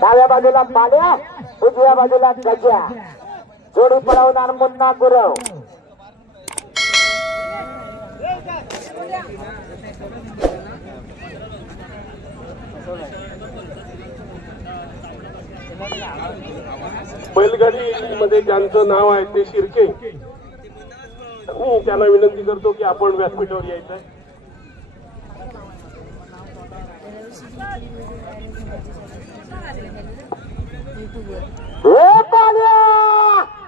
डाव्या बाजूला पाड्या, उजव्या बाजूला गजा. जोडी पळवणार मुन्ना गुरव. बैलगाडी मध्ये ज्यांचं नाव आहे ते शिर्के, मी त्यांना विनंती करतो की आपण व्यासपीठावर यायचं.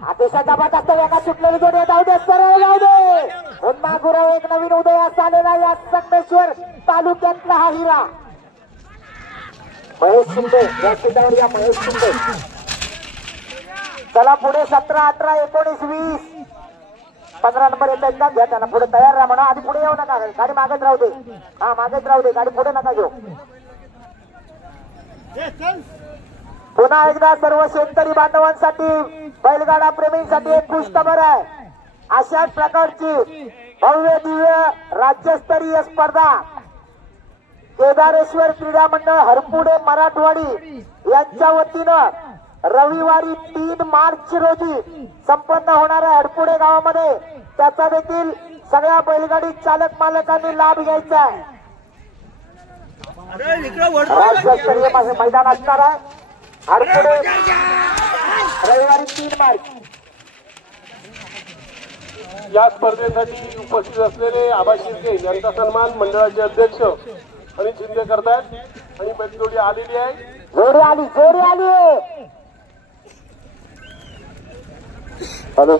अतिशय जबरदस्त वेगात सुटलेली जोडी जाऊ दे, सरळ जाऊ दे. मुन्ना गुरव एक नवीन उदयास आलेला या संगमेश्वर तालुक्यातला हा हिरा. महेश शिंदे व्यासपीठावर या. महेश शिंदे चला पुढे. 17, 18, 19, 20, 15 नंबर येत आहेत का? घ्या त्यांना पुढे. तयार राहा म्हणा. आधी पुढे येऊ नका, गाडी मागेच राहू दे. हा मागेच राहू दे, गाडी पुढे नका घेऊ. पुन्हा एकदा सर्व शेतकरी बांधवांसाठी, बैलगाडा प्रेमींसाठी एक खुशखबर आहे. अशाच प्रकारची भव्य दिव्य राज्यस्तरीय स्पर्धा केदारेश्वर क्रीडा मंडळ हरपुडे मराठवाडी यांच्या वतीनं रविवारी 3 मार्च रोजी संपन्न होणार आहे हरपुडे गावामध्ये. त्याचा देखील सगळ्या बैलगाडी चालक मालकांनी लाभ घ्यायचा आहे. राज्यस्तरीय मैदान असणार आहे हरपुडे रविवारी 3 मार्च. या स्पर्धेसाठी उपस्थित असलेले आबा शिर्के यांचा सन्मान मंडळाचे अध्यक्ष आणि शिंदे करतायत आणि बैलजोडी आलेली आहे. जोडी आली, जोडी आली. हॅलो.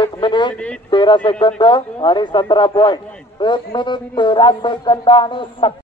1 मिनिट 13 सेकंद आणि 17 पॉइंट. 1 मिनिट 13 सेकंद आणि